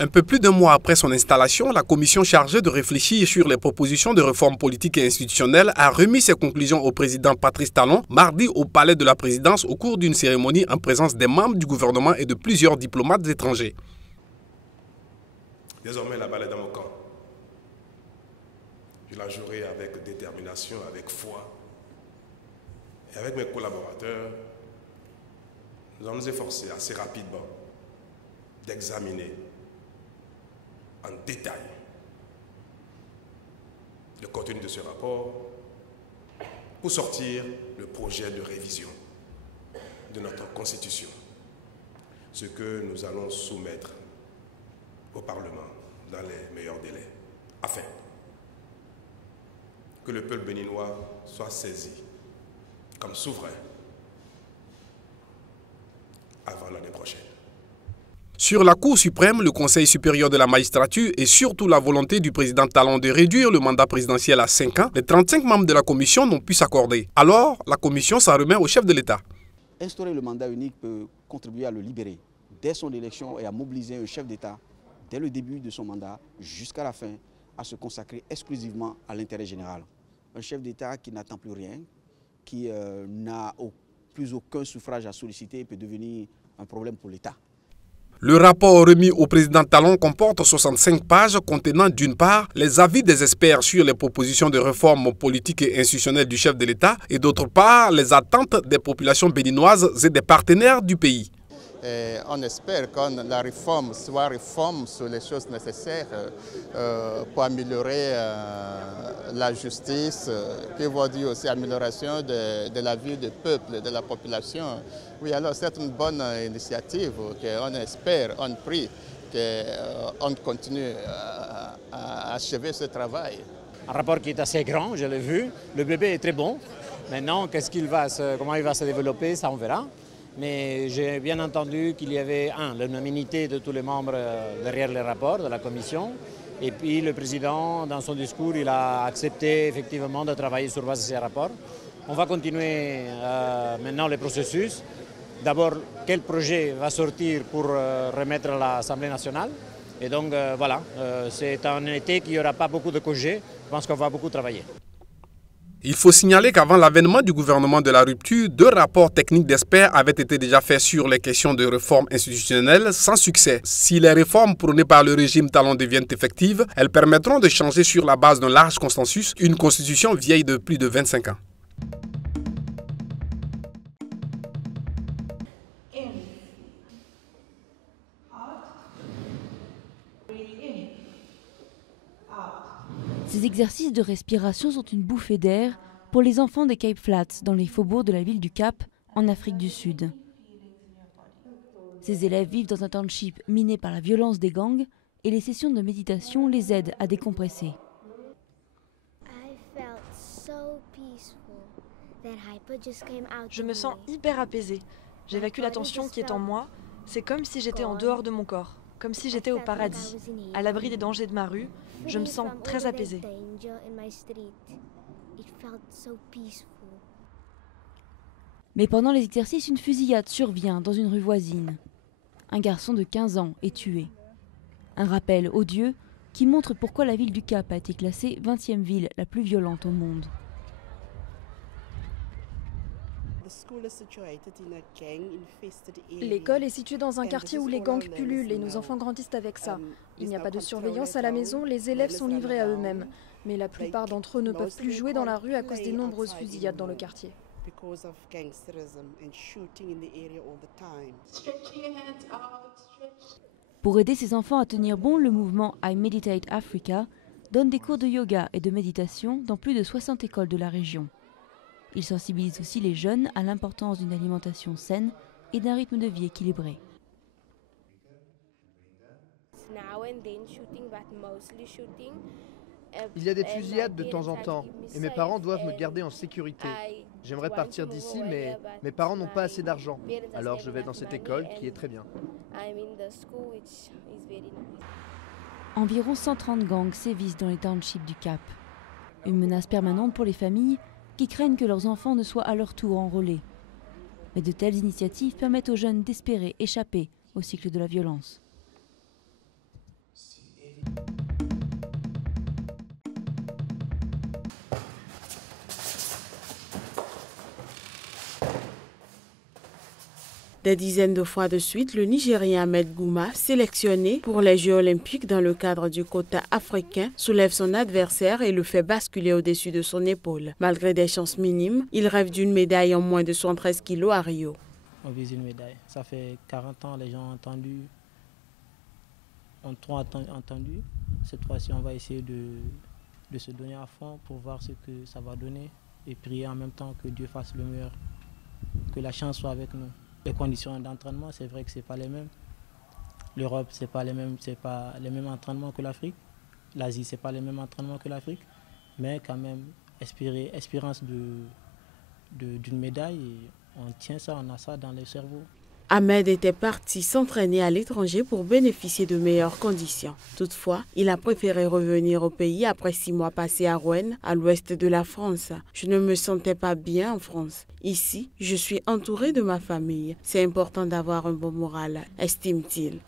Un peu plus d'un mois après son installation, la commission chargée de réfléchir sur les propositions de réforme politique et institutionnelle a remis ses conclusions au président Patrice Talon mardi au palais de la présidence au cours d'une cérémonie en présence des membres du gouvernement et de plusieurs diplomates étrangers. Désormais, la balle est dans mon camp. Je la jouerai avec détermination, avec foi. Et avec mes collaborateurs, nous allons nous efforcer assez rapidement d'examiner en détail le contenu de ce rapport pour sortir le projet de révision de notre Constitution, ce que nous allons soumettre au Parlement dans les meilleurs délais, afin que le peuple béninois soit saisi comme souverain avant l'année prochaine. Sur la Cour suprême, le Conseil supérieur de la magistrature et surtout la volonté du président Talon de réduire le mandat présidentiel à 5 ans, les 35 membres de la commission n'ont pu s'accorder. Alors, la commission s'en remet au chef de l'État. Instaurer le mandat unique peut contribuer à le libérer dès son élection et à mobiliser un chef d'État dès le début de son mandat jusqu'à la fin à se consacrer exclusivement à l'intérêt général. Un chef d'État qui n'attend plus rien, qui n'a plus aucun suffrage à solliciter peut devenir un problème pour l'État. Le rapport remis au président Talon comporte 65 pages contenant d'une part les avis des experts sur les propositions de réforme politique et institutionnelle du chef de l'État et d'autre part les attentes des populations béninoises et des partenaires du pays. Et on espère que la réforme soit réforme sur les choses nécessaires pour améliorer la justice, qui va dire aussi amélioration de la vie du peuple, de la population. Oui, alors c'est une bonne initiative qu'on espère, on prie qu'on continue à achever ce travail. Un rapport qui est assez grand, je l'ai vu. Le bébé est très bon. Maintenant, comment il va se développer, ça on verra. Mais j'ai bien entendu qu'il y avait, l'unanimité de tous les membres derrière le rapport de la commission. Et puis le président, dans son discours, il a accepté effectivement de travailler sur base de ces rapports. On va continuer maintenant le processus. D'abord, quel projet va sortir pour remettre à l'Assemblée nationale. Et donc voilà, c'est un été qui n'y aura pas beaucoup de congés. Je pense qu'on va beaucoup travailler. Il faut signaler qu'avant l'avènement du gouvernement de la rupture, 2 rapports techniques d'experts avaient été déjà faits sur les questions de réforme institutionnelle sans succès. Si les réformes prônées par le régime Talon deviennent effectives, elles permettront de changer sur la base d'un large consensus une constitution vieille de plus de 25 ans. Ces exercices de respiration sont une bouffée d'air pour les enfants des Cape Flats dans les faubourgs de la ville du Cap, en Afrique du Sud. Ces élèves vivent dans un township miné par la violence des gangs et les sessions de méditation les aident à décompresser. Je me sens hyper apaisée. J'évacue la tension qui est en moi. C'est comme si j'étais en dehors de mon corps, comme si j'étais au paradis, à l'abri des dangers de ma rue. Je me sens très apaisée. Mais pendant les exercices, une fusillade survient dans une rue voisine. Un garçon de 15 ans est tué. Un rappel odieux qui montre pourquoi la ville du Cap a été classée 20e ville la plus violente au monde. L'école est située dans un quartier où les gangs pullulent et nos enfants grandissent avec ça. Il n'y a pas de surveillance à la maison, les élèves sont livrés à eux-mêmes. Mais la plupart d'entre eux ne peuvent plus jouer dans la rue à cause des nombreuses fusillades dans le quartier. Pour aider ces enfants à tenir bon, le mouvement I Meditate Africa donne des cours de yoga et de méditation dans plus de 60 écoles de la région. Il sensibilise aussi les jeunes à l'importance d'une alimentation saine et d'un rythme de vie équilibré. Il y a des fusillades de temps en temps et mes parents doivent me garder en sécurité. J'aimerais partir d'ici mais mes parents n'ont pas assez d'argent. Alors je vais dans cette école qui est très bien. Environ 130 gangs sévissent dans les townships du Cap. Une menace permanente pour les familles qui craignent que leurs enfants ne soient à leur tour enrôlés. Mais de telles initiatives permettent aux jeunes d'espérer échapper au cycle de la violence. Des dizaines de fois de suite, le Nigérien Ahmed Gouma, sélectionné pour les Jeux olympiques dans le cadre du quota africain, soulève son adversaire et le fait basculer au-dessus de son épaule. Malgré des chances minimes, il rêve d'une médaille en moins de 113 kilos à Rio. On vise une médaille. Ça fait 40 ans, les gens ont entendu. On a trop entendu. Cette fois-ci, on va essayer de se donner à fond pour voir ce que ça va donner et prier en même temps que Dieu fasse le meilleur, que la chance soit avec nous. Les conditions d'entraînement, c'est vrai que ce n'est pas les mêmes. L'Europe, ce n'est pas les mêmes entraînements que l'Afrique. L'Asie, ce n'est pas les mêmes entraînements que l'Afrique. Mais quand même, espérance d'une médaille, et on tient ça, on a ça dans le cerveau. Ahmed était parti s'entraîner à l'étranger pour bénéficier de meilleures conditions. Toutefois, il a préféré revenir au pays après 6 mois passés à Rouen, à l'ouest de la France. Je ne me sentais pas bien en France. Ici, je suis entouré de ma famille. C'est important d'avoir un bon moral, estime-t-il.